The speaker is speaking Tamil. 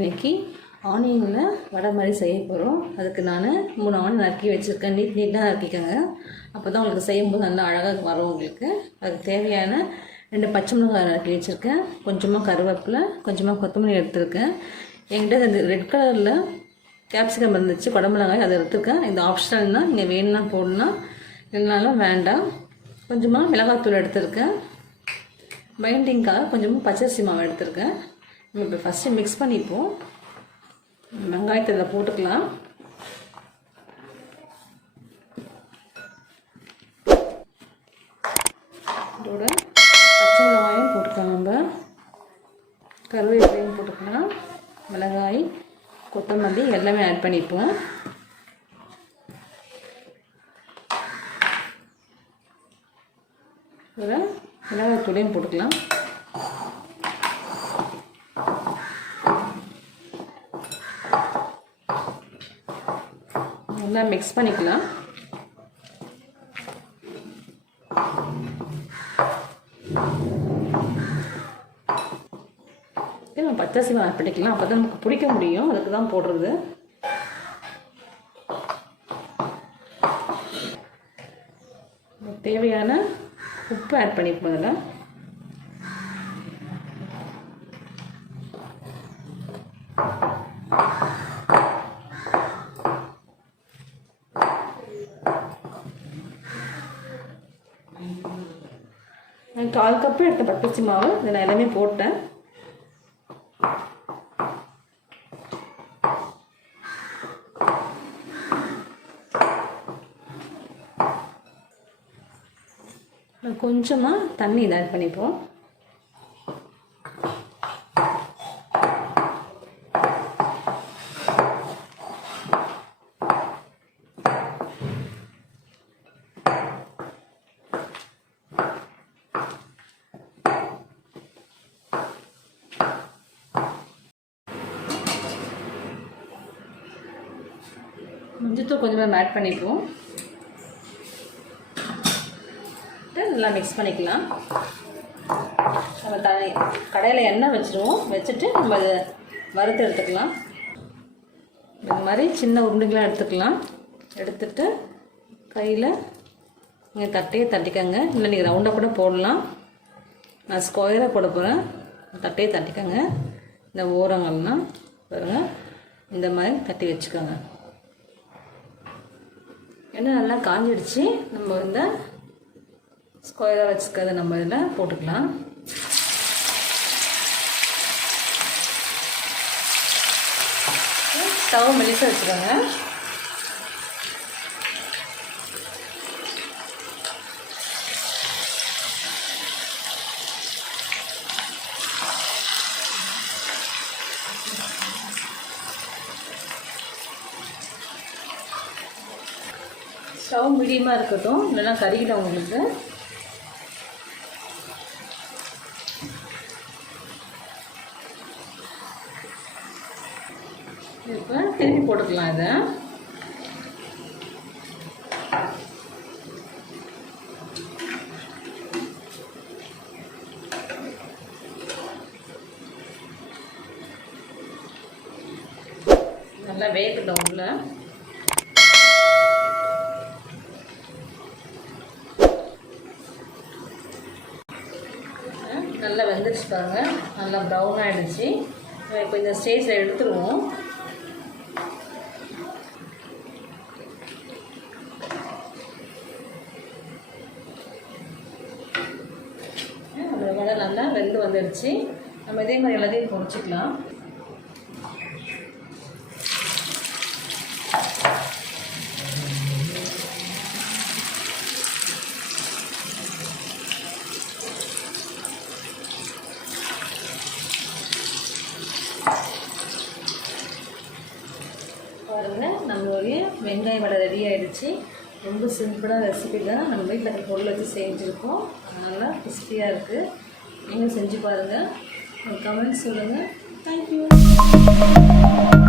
இன்றைக்கி ஆனியனில் வடை மாதிரி செய்ய போகிறோம். அதுக்கு நான் 3 ஆனியன் நறுக்கி வச்சுருக்கேன். நீட்டாக நறுக்கிக்கோங்க. அப்போ தான் உங்களுக்கு செய்யும்போது நல்லா அழகாக வரும் உங்களுக்கு. அதுக்கு தேவையான 2 பச்சை மிளகாய் நறுக்கி வச்சுருக்கேன். கொஞ்சமாக கருவேப்பிலை, கொஞ்சமாக கொத்தமல்லி எடுத்துருக்கேன். என்கிட்ட இந்த ரெட் கலரில் கேப்சிகம் இருந்துச்சு, குடமிளகாய் அதை எடுத்துருக்கேன். இது ஆப்ஷனல் தான், நீங்கள் வேணும்னா போடலாம், இல்லைனாலும் வேண்டாம். கொஞ்சமாக மிளகாத்தூள் எடுத்துருக்கேன். பைண்டிங்காக கொஞ்சமாக பச்சரிசி மாவு எடுத்துருக்கேன். நம்ம இப்போ ஃபஸ்ட்டு மிக்ஸ் பண்ணிப்போம். வெங்காயத்தை இதில் போட்டுக்கலாம். இதோட பச்சை மிளகாயும் போட்டுக்கலாம். நம்ம கருவேப்பிலையும் போட்டுக்கலாம். மிளகாய், கொத்தமல்லி எல்லாமே ஆட் பண்ணிப்போம். இதில் மிளகாய் தூளையும் போட்டுக்கலாம். நல்லா மிக்ஸ் பண்ணிக்கலாம். நம்ம பச்சரிசி ஆட் பண்ணிக்கலாம். அப்போ தான் நமக்கு பிடிக்க முடியும், அதுக்கு தான் போடுறது. தேவையான உப்பு ஆட் பண்ணிப்போம். அதில் நான் 1/4 கப்பு எடுத்த பச்சரிசி மாவு இதை நான் எல்லாமே போட்டேன். கொஞ்சமாக தண்ணி இதை ஆட் பண்ணிப்போம். மஞ்சத்தூள் கொஞ்சமாக ஆட் பண்ணிப்போம். நல்லா மிக்ஸ் பண்ணிக்கலாம். நம்ம கடையில் எண்ணெய் வச்சுருவோம். வச்சுட்டு நம்ம அதை வறுத்து எடுத்துக்கலாம். இந்த மாதிரி சின்ன உருண்டைகளாக எடுத்துக்கலாம். எடுத்துட்டு கையில் நீங்கள் தட்டையை தட்டிக்கங்க. இல்லை நீங்கள் ரவுண்டாக கூட போடலாம். நான் ஸ்கொயராக போட போகிறேன். தட்டையை தட்டிக்கங்க. இந்த ஓரங்கள்லாம் பாருங்கள், இந்த மாதிரி தட்டி வச்சுக்கோங்க. எண்ணெய் நல்லா காஞ்சிடுச்சு. நம்ம இந்த ஸ்கொயராக வச்சுக்கிறத நம்ம இதில் போட்டுக்கலாம். ஸ்டவ் மெலிசாக வச்சுக்கோங்க. ஸ்டவ் மீடியமாக இருக்கட்டும், இல்லைன்னா கறிக்கிடும் உங்களுக்கு. இப்போ திருப்பி போட்டுக்கலாம். இதை நல்லா வேகட்டும். உள்ள நல்லா வெந்துடுச்சு பாருங்க. நல்லா ப்ரௌன் ஆகிடுச்சு. இப்போ இந்த ஸ்டேஜில் எடுத்துருவோம். வடை நல்லா வெந்து வந்துடுச்சு. நம்ம இதே மாதிரி எல்லாத்தையும் பொரிச்சிக்கலாம். பாருங்கள், நம்மளுடைய வெங்காய வடை ரெடி ஆகிடுச்சு. ரொம்ப சிம்பிளான ரெசிபி தான். நம்ம வீட்டில் இருக்கிற பொருள் வச்சு செஞ்சுருக்கோம். நல்லா கிறிஸ்பியாக இருக்குது. நீங்கள் செஞ்சு பாருங்கள். கமெண்ட்ஸ் சொல்லுங்கள். தேங்க்யூ.